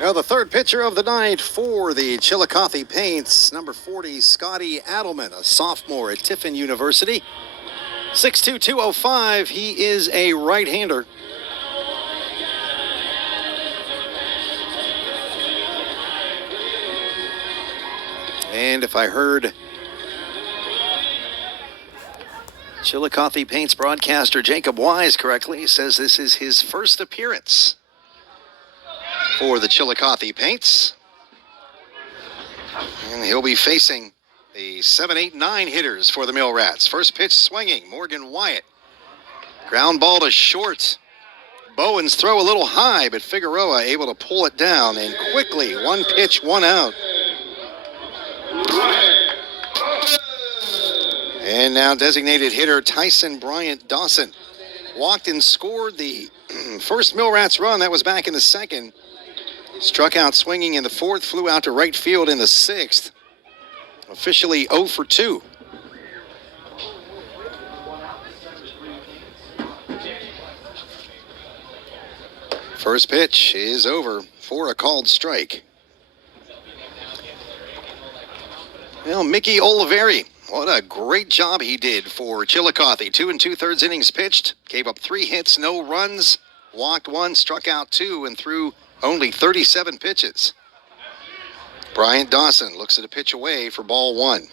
Now the third pitcher of the night for the Chillicothe Paints, number 40, Scotty Adelman, a sophomore at Tiffin University. 6'2", 205. He is a right-hander. And if I heard Chillicothe Paints broadcaster Jacob Wise correctly, he says this is his first appearance for the Chillicothe Paints. And he'll be facing the 7, 8, 9 hitters for the Mill Rats. First pitch swinging, Morgan Wyatt. Ground ball to short. Bowens throw a little high, but Figueroa able to pull it down, and quickly, one pitch, one out. And now designated hitter Tyson Bryant Dawson walked and scored the first Mill Rats run. That was back in the second. Struck out swinging in the fourth, flew out to right field in the sixth. Officially 0 for 2. First pitch is over for a called strike. Well, Mickey Oliveri, what a great job he did for Chillicothe. 2 2/3 innings pitched, gave up 3 hits, no runs, walked 1, struck out 2, and threw only 37 pitches. Bryant Dawson looks at a pitch away for ball 1.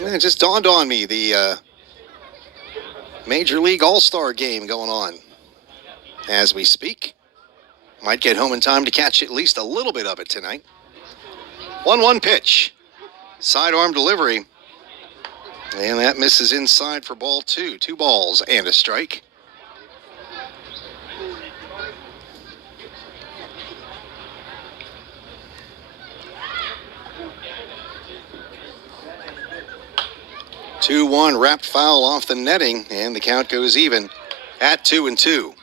And it just dawned on me, the Major League All-Star game going on as we speak. Might get home in time to catch at least a little bit of it tonight. 1-1 pitch. Sidearm delivery. And that misses inside for ball 2. 2 balls and a strike. Two 2-1 wrapped foul off the netting, and the count goes even at 2-2.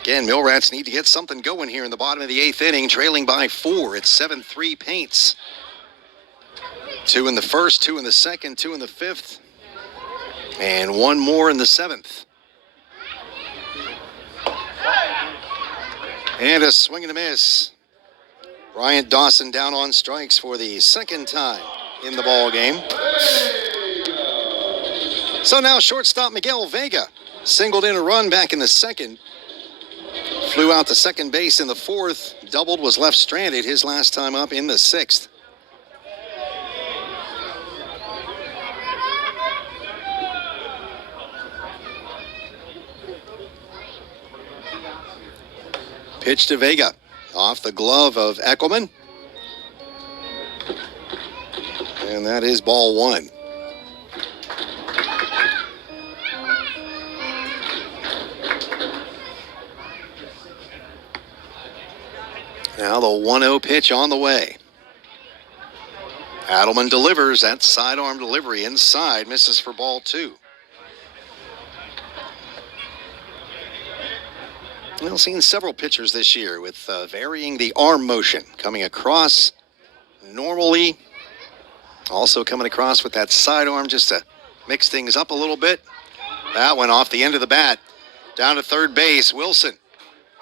Again, Mill Rats need to get something going here in the bottom of the 8th inning, trailing by 4. It's 7-3 Paints. 2 in the first, 2 in the second, 2 in the 5th, and 1 more in the 7th. And a swing and a miss. Bryant Dawson down on strikes for the second time in the ball game. So now shortstop Miguel Vega singled in a run back in the second. Flew out to second base in the 4th. Doubled, was left stranded his last time up in the 6th. Pitch to Vega. Off the glove of Eckelman. And that is ball 1. Now the 1-0 pitch on the way. Adelman delivers that sidearm delivery inside, misses for ball 2. Well, seen several pitchers this year with varying the arm motion, coming across normally, also coming across with that sidearm just to mix things up a little bit. That went off the end of the bat. Down to third base, Wilson.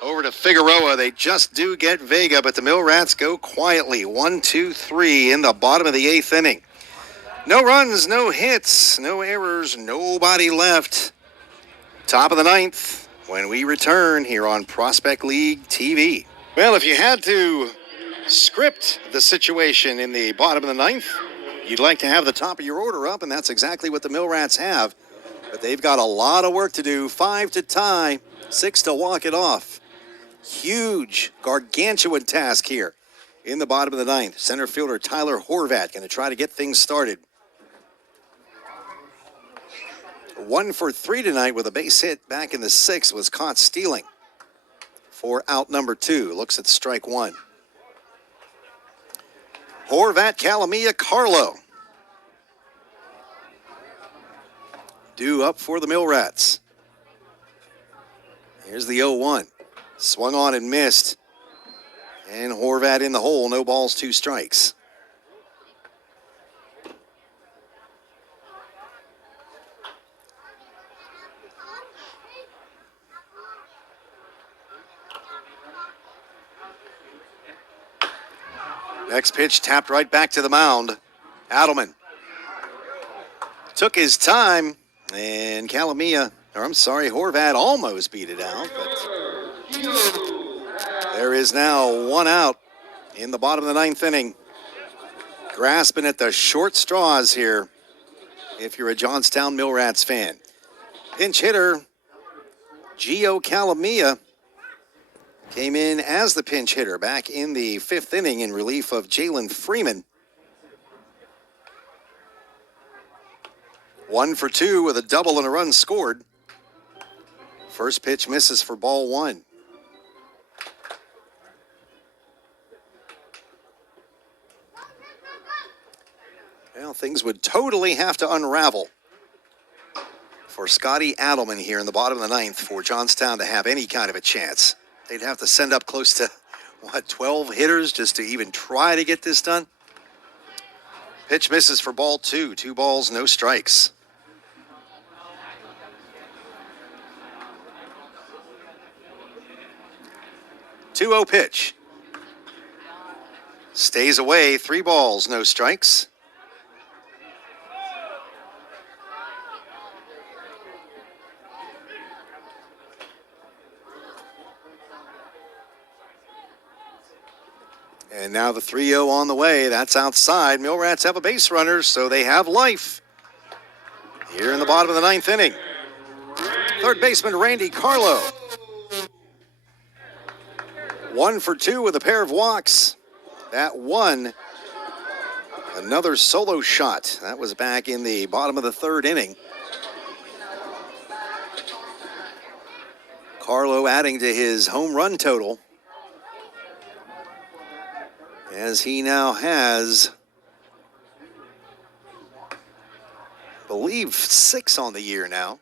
Over to Figueroa. They just do get Vega, but the Mill Rats go quietly. 1, 2, 3 in the bottom of the 8th inning. No runs, no hits, no errors, nobody left. Top of the 9th when we return here on Prospect League TV. Well, if you had to script the situation in the bottom of the 9th, you'd like to have the top of your order up, and that's exactly what the Mill Rats have. But they've got a lot of work to do. 5 to tie, 6 to walk it off. Huge, gargantuan task here in the bottom of the 9th. Center fielder Tyler Horvat going to try to get things started. 1 for 3 tonight with a base hit back in the 6th, was caught stealing for out number 2. Looks at strike 1. Horvat, Calamia, Carlo. Due up for the Mill Rats. Here's the 0-1. Swung on and missed. And Horvat in the hole. No balls, 2 strikes. Next pitch tapped right back to the mound. Adelman took his time, and Horvat almost beat it out, but there is now one out in the bottom of the ninth inning. Grasping at the short straws here if you're a Johnstown Millrats fan. Pinch hitter Gio Calamia came in as the pinch hitter back in the fifth inning in relief of Jalen Freeman. 1 for 2 with a double and a run scored. First pitch misses for ball one. Well, things would totally have to unravel for Scotty Adelman here in the bottom of the ninth for Johnstown to have any kind of a chance. They'd have to send up close to, 12 hitters just to even try to get this done? Pitch misses for ball two. 2 balls, no strikes. Two-oh pitch. Stays away, 3 balls, no strikes. And now the 3-0 on the way. That's outside. Millrats have a base runner, so they have life here in the bottom of the ninth inning. Third baseman Randy Carlo. 1 for 2 with a pair of walks. That one, another solo shot. That was back in the bottom of the third inning. Carlo adding to his home run total, as he now has, I believe, 6 on the year now.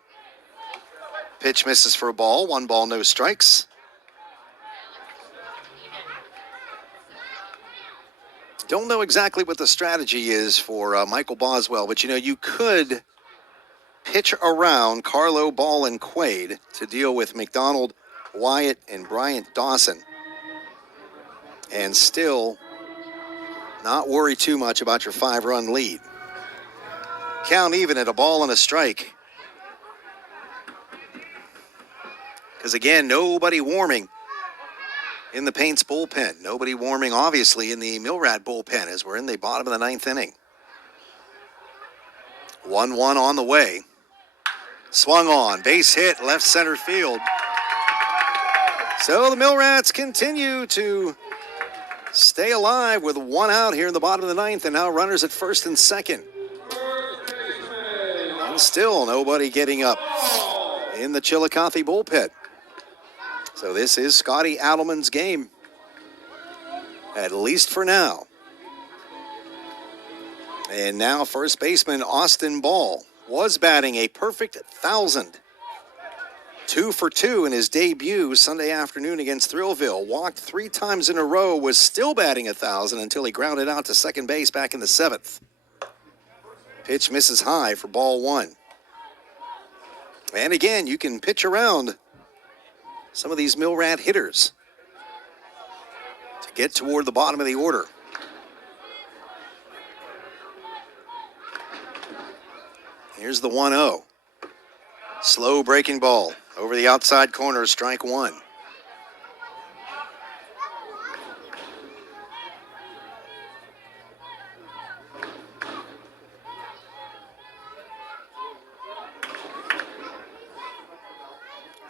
Pitch misses for a ball. 1 ball, no strikes. Don't know exactly what the strategy is for Michael Boswell, but you could pitch around Carlo, Ball, and Quaid to deal with McDonald, Wyatt, and Bryant Dawson, and still not worry too much about your 5-run lead. Count even at a ball and a strike. Because again, nobody warming in the Paints bullpen. Nobody warming, obviously, in the Millrat bullpen as we're in the bottom of the ninth inning. 1-1 on the way. Swung on, base hit, left center field. So the Millrats continue to stay alive with 1 out here in the bottom of the ninth, and now runners at first and second. And still nobody getting up in the Chillicothe bullpen. So this is Scotty Adelman's game, at least for now. And now first baseman Austin Ball was batting a perfect 1,000. 2 for 2 in his debut Sunday afternoon against Thrillville. Walked 3 times in a row, was still batting 1,000 until he grounded out to second base back in the 7th. Pitch misses high for ball one. And again, you can pitch around some of these Millrat hitters to get toward the bottom of the order. Here's the 1-0. Slow breaking ball. Over the outside corner, strike one.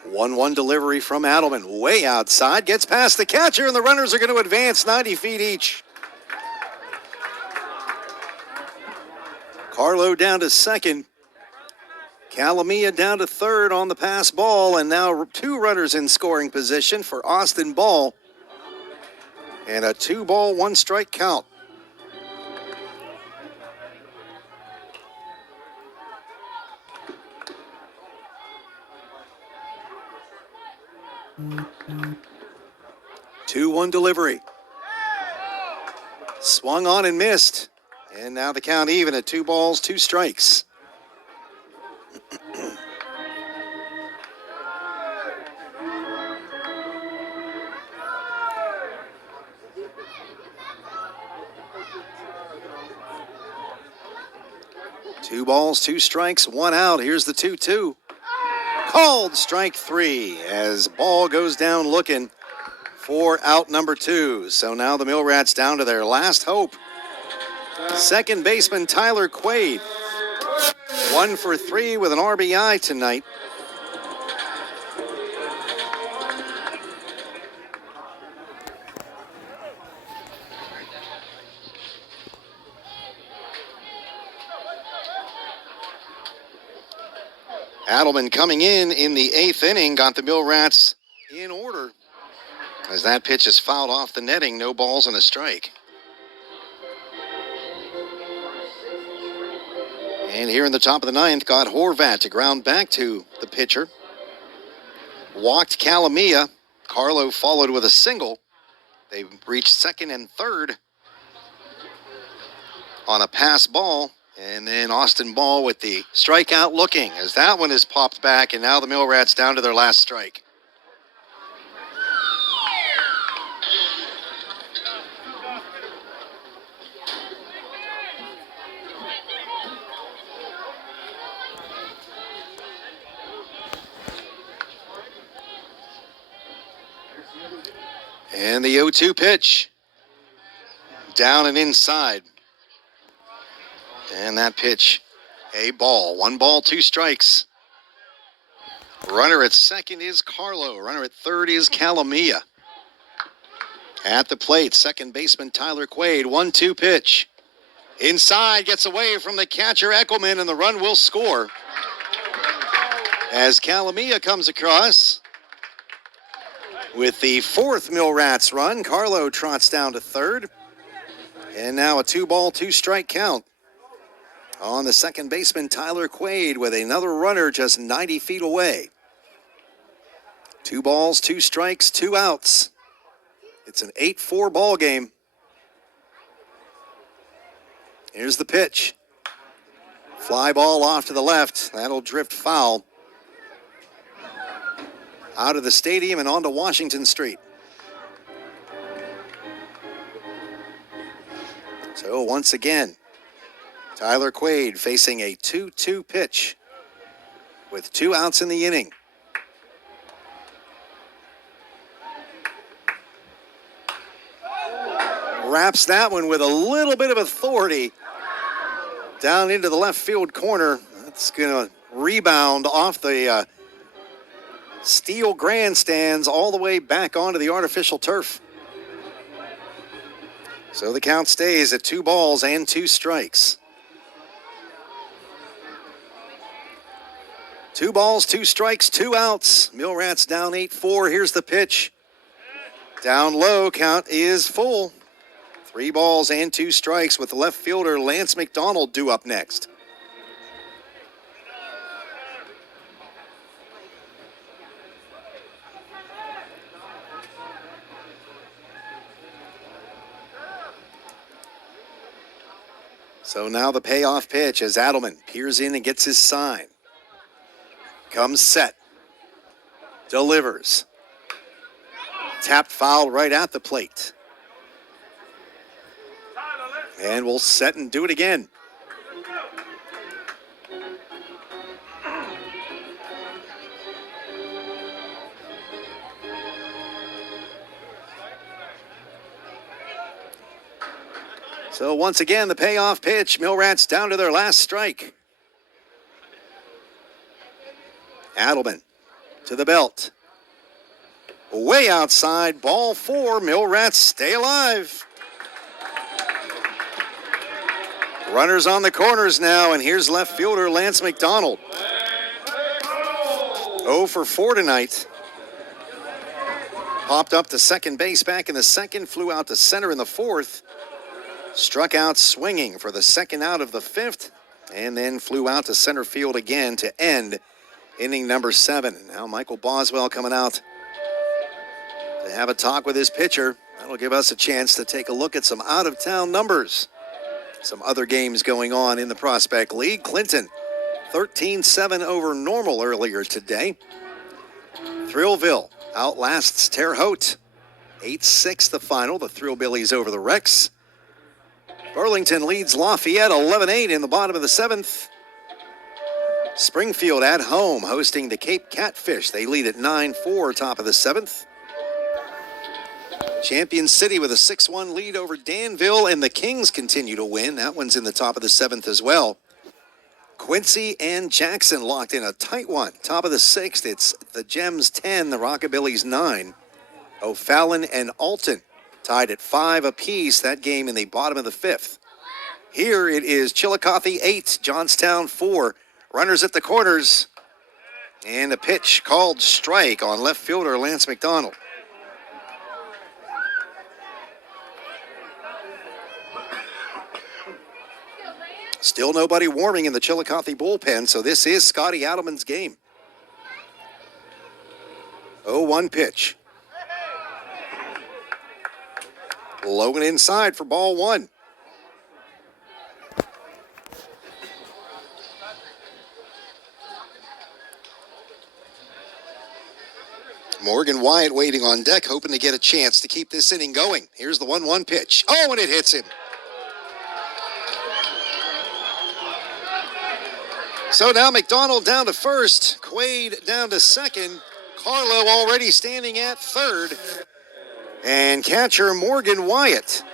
One delivery from Adelman, way outside, gets past the catcher, and the runners are going to advance 90 feet each. Carlo down to second. Calamia down to third on the pass ball, and now 2 runners in scoring position for Austin Ball. And a 2-ball, 1-strike count. Two-one delivery. Swung on and missed. And now the count even at 2 balls, 2 strikes. 2 balls, 2 strikes, 1 out. Here's the 2-2. Called strike 3 as ball goes down looking for out number 2. So now the Mill Rats down to their last hope. Second baseman Tyler Quaid, 1 for 3 with an RBI tonight. Adelman coming in the 8th inning, got the Mill Rats in order as that pitch is fouled off the netting. No balls and a strike. And here in the top of the 9th, got Horvat to ground back to the pitcher. Walked Calamia. Carlo followed with a single. They reached second and third on a pass ball. And then Austin Ball with the strikeout looking as that one is popped back, and now the Mill Rats down to their last strike. And the 0-2 pitch. Down and inside. And that pitch, a ball. 1 ball, 2 strikes. Runner at second is Carlo. Runner at third is Calamia. At the plate, second baseman Tyler Quaid. 1-2 pitch. Inside, gets away from the catcher Eckelman, and the run will score. As Calamia comes across with the 4th Mill Rats run, Carlo trots down to third. And now a 2 ball, 2 strike count on the second baseman Tyler Quaid with another runner just 90 feet away. 2 balls, 2 strikes, 2 outs. It's an 8-4 ball game. Here's the pitch. Fly ball off to the left. That'll drift foul. Out of the stadium and onto Washington Street. So once again, Tyler Quaid facing a 2-2 pitch with 2 outs in the inning. Wraps that one with a little bit of authority down into the left field corner. That's going to rebound off the steel grandstands all the way back onto the artificial turf. So the count stays at 2 balls and 2 strikes. 2 balls, 2 strikes, 2 outs. Mill Rats down 8-4. Here's the pitch. Down low, count is full. 3 balls and 2 strikes with the left fielder Lance McDonald due up next. So now the payoff pitch as Adelman peers in and gets his sign. Comes set. Delivers. Tapped foul right at the plate. And we'll set and do it again. So once again, the payoff pitch. Mill Rats down to their last strike. Adelman to the belt. Way outside, ball 4. Mill Rats stay alive. Runners on the corners now, and here's left fielder Lance McDonald. 0 for 4 tonight. Popped up to second base back in the second, flew out to center in the 4th. Struck out swinging for the second out of the 5th, and then flew out to center field again to end inning number 7. Now Michael Boswell coming out to have a talk with his pitcher. That'll give us a chance to take a look at some out-of-town numbers. Some other games going on in the Prospect League. Clinton, 13-7 over Normal earlier today. Thrillville outlasts Terre Haute, 8-6 the final. The Thrillbillies over the Rex. Burlington leads Lafayette 11-8 in the bottom of the 7th. Springfield at home hosting the Cape Catfish. They lead at 9-4, top of the 7th. Champion City with a 6-1 lead over Danville, and the Kings continue to win. That one's in the top of the 7th as well. Quincy and Jackson locked in a tight one. Top of the 6th, it's the Gems 10, the Rockabillys 9. O'Fallon and Alton tied at 5 apiece. That game in the bottom of the 5th. Here it is Chillicothe 8, Johnstown 4. Runners at the corners. And a pitch called strike on left fielder Lance McDonald. Still nobody warming in the Chillicothe bullpen, so this is Scotty Adelman's game. 0-1 pitch. Low and inside for ball 1. Morgan Wyatt waiting on deck, hoping to get a chance to keep this inning going. Here's the 1-1 pitch. Oh, and it hits him. So now McDonald down to first, Quaid down to second, Carlo already standing at third, and catcher Morgan Wyatt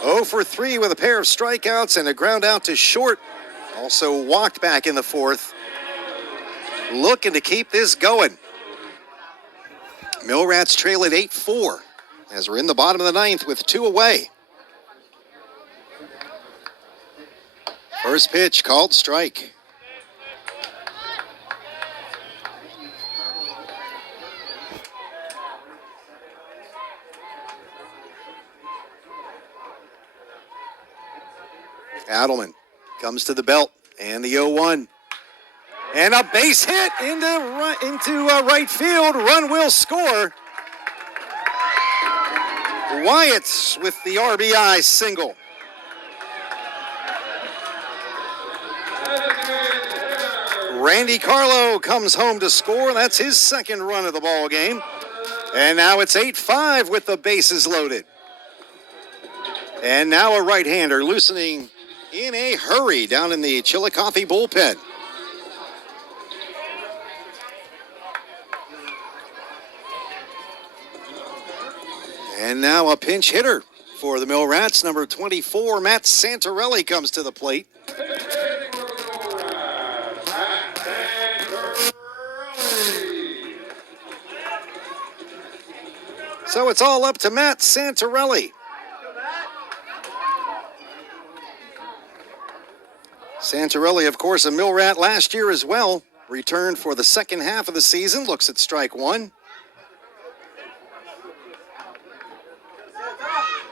0 for 3 with a pair of strikeouts and a ground out to short. Also walked back in the 4th. Looking to keep this going. Millrats trail at 8-4 as we're in the bottom of the 9th with 2 away. First pitch called strike. Adelman comes to the belt and the 0-1. And a base hit into right field. Run will score. Wyatt with the RBI single. Randy Carlo comes home to score. That's his second run of the ball game. And now it's 8-5 with the bases loaded. And now a right-hander loosening in a hurry down in the Chillicothe bullpen. And now a pinch hitter for the Millrats. Number 24, Matt Santorelli comes to the plate. So it's all up to Matt Santorelli. Santorelli, of course, a Millrat last year as well. Returned for the second half of the season. Looks at strike 1.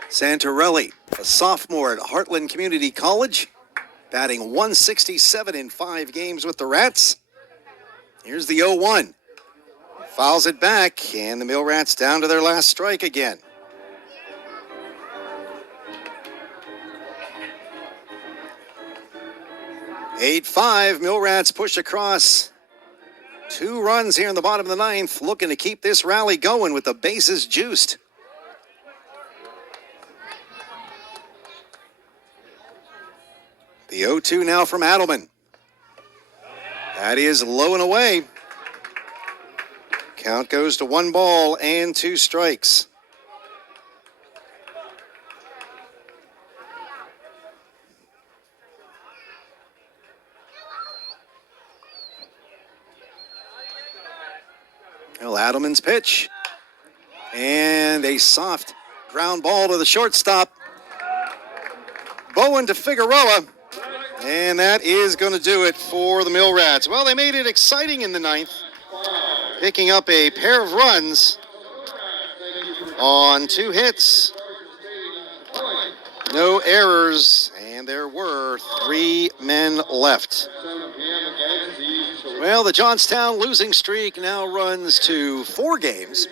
Santorelli, a sophomore at Heartland Community College, batting .167 in 5 games with the Rats. Here's the 0-1. Fouls it back, and the Millrats down to their last strike again. (8-5), Millrats push across. 2 runs here in the bottom of the 9th, looking to keep this rally going with the bases juiced. The 0-2 now from Adelman. That is low and away. Count goes to 1 ball and 2 strikes. Well, Adelman's pitch. And a soft ground ball to the shortstop. Bowen to Figueroa. And that is going to do it for the Millrats. Well, they made it exciting in the 9th, picking up a pair of runs on 2 hits. No errors, and there were 3 men left. Well, the Johnstown losing streak now runs to 4 games.